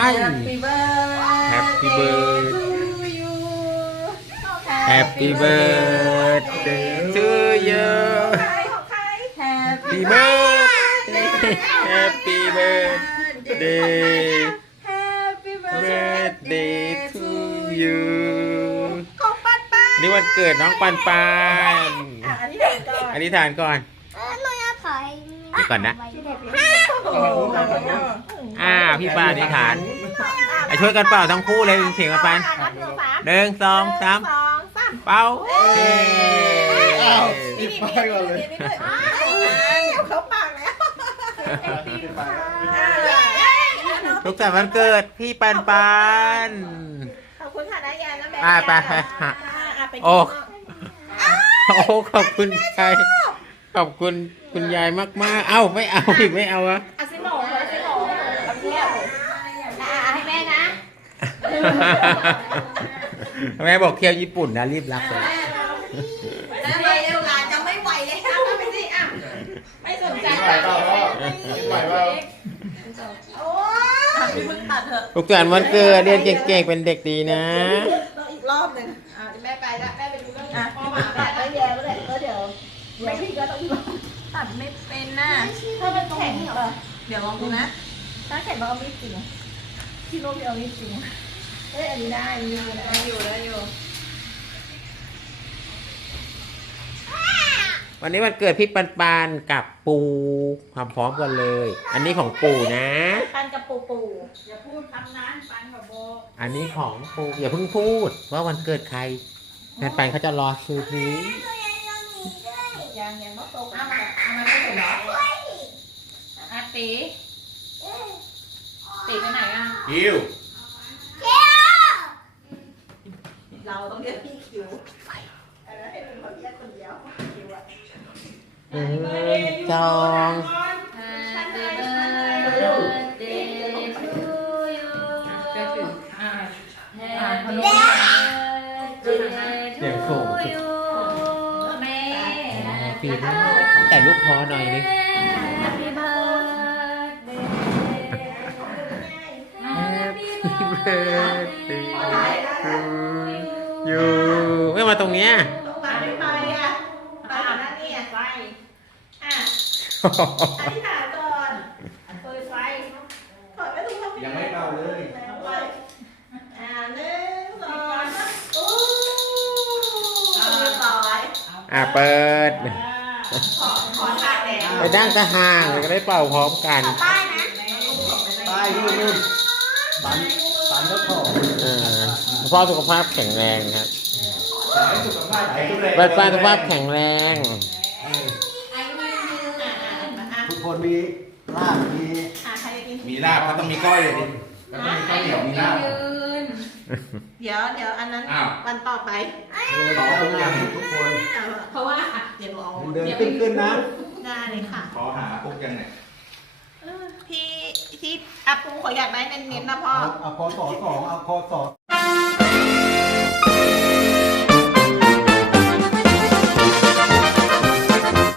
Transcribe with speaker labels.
Speaker 1: Happy birthday Happy birthday to you Happy birthday Happy birthday birthday to you นี่วันเกิดน้องปันปันอธิษฐานก่อนเดี๋ยวก่อนนะพี่ปานอธิษฐานช่วยกันเป่าทั้งคู่เลยเสียงกันปัน1 2 3เป่า
Speaker 2: ปิดไฟก่อนเลยเขาปากแล้ว
Speaker 1: ทุกสัปดาห์วันเกิดพี่ปันปัน
Speaker 2: ขอบคุณค่ะนายานะแม่
Speaker 1: ไปโอ้ขอบคุณยายขอบคุณคุณยายมากๆเอ้าไม่เอาอีกไม่เอาอะ
Speaker 2: ซิโม่ให้แม่นะ
Speaker 1: แม่บอกเที่ยวญี่ปุ่นนะรีบรับเลย
Speaker 2: แล้วไปเร็วหลานจะไม่ไหวแล้วไปสิไม่สนใจโอ้ยมึงตัดเถอะ
Speaker 1: ทุกสัปดาห์วันเกิดเรียนเก่งๆเป็นเด็กดีนะ
Speaker 2: อีกรอบหนึ่งแม่ไปแล้วแม่ไปดูเรื่องพ่อหมาตัดแล้วแย่แล้วก็เดี๋ยวไม่พี่ก็ต้องตัดไม่เป็นน่ะถ้ามันแข็งเหรอเดี๋ยวลองดูนะถ้าแข็งเราเอามีดจริงที่โน้ตเอามีดจริงอันนี้ได้อยู่
Speaker 1: วันนี้วันเกิดพี่ปันปันกับปูพร้อมกันเลย อันนี้ของปู่นะ
Speaker 2: ปันกับปูอย่าพูดคำนั้นปันกับโบ
Speaker 1: อันนี้ของปู่อย่าเพิ่งพูดว่าวันเกิดใครปันเขาจะรอซื้อพี
Speaker 2: ยังไม่โตเอามาไม่เหรอตีไปไหน
Speaker 1: คิว
Speaker 2: เราต้องเรียกพี่คิวให้เป็นคนแยกคนเดียวคิว
Speaker 1: จอง
Speaker 2: Happy birthday to you Happy birthday to you แม่
Speaker 1: ปีนี้แต่ลูกพอหน่อยนึง
Speaker 2: Happy birthday
Speaker 1: Happy birthday to you ไม่มาตรงเนี้ย
Speaker 2: อธิษฐานก่อนเปิดไฟถอดไปทุกคน
Speaker 3: ยังไม่เป่าเลย
Speaker 2: 1 2 3โอ้
Speaker 1: เปิด
Speaker 2: ขอถ่ายแดด
Speaker 1: ไปนั่งจะห่างจะได้เป่าพร้อมกัน
Speaker 2: ป้ายนะ
Speaker 3: ป้ายนู่นตันก็ขอ
Speaker 1: พ่อสุขภาพแข็งแรงครับ
Speaker 3: เปิด
Speaker 1: ป้าสุขภาพแข็งแรง
Speaker 3: ทุกคนมีลาบมีลาบก็ต้องมีก้อยเลยดิแล้วก็มีข้าวเหนียวมีลาบ
Speaker 2: เดี๋ยวอันนั้นวันต่อไป
Speaker 3: เอาอย่างทุกคน
Speaker 2: เพราะว่าเดี๋ยวลอง
Speaker 3: เดินขึ้นนะ
Speaker 2: ได้เลยค่ะ
Speaker 3: ขอหาปุ๊กยังไง
Speaker 2: พี่อาปูขออยากได้เน้นๆนะพ่อ
Speaker 3: เอาคอ2เอาคอ2